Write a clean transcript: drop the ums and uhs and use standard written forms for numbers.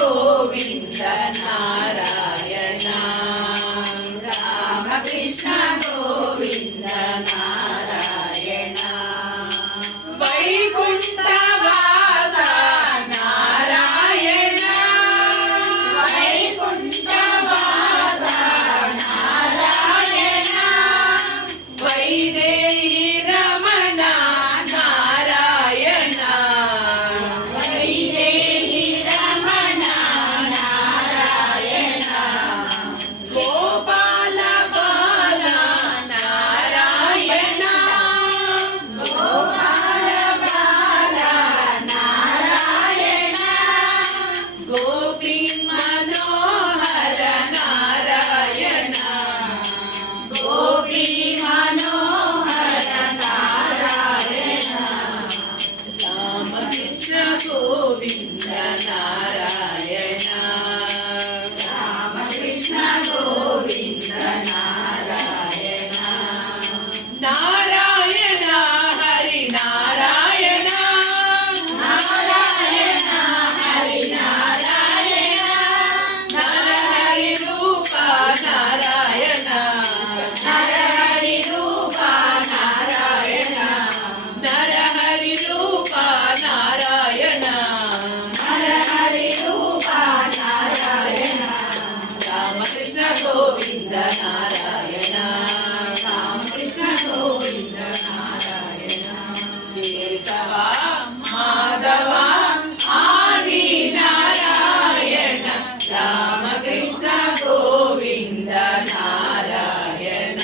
गोविंद नारायण राम कृष्ण गोविंद नारायण वैकुंठवास नारायण वैकुंठवास नारायण वैदेही रमण नारायण वैदेही रमण नारायण गोपाल बाल नारायण गोपाल बाल नारायण गोपी मनोहर नारायण गोपी मनोहर नारायण राम कृष्ण गोविंद नारायण राम कृष्ण गोविंद नारायण नारायण हरि नारायण नारायण हरि नारायण नरहरि रूप नारायण नरहरि रूप नारायण नरहरि रूप नारायण नरहरि रूप नारायण रामकृष्ण गोविंद नारायण रामकृष्ण गोविंद नारायण केशव माधव आदि नारायण रामकृष्ण गोविंद नारायण.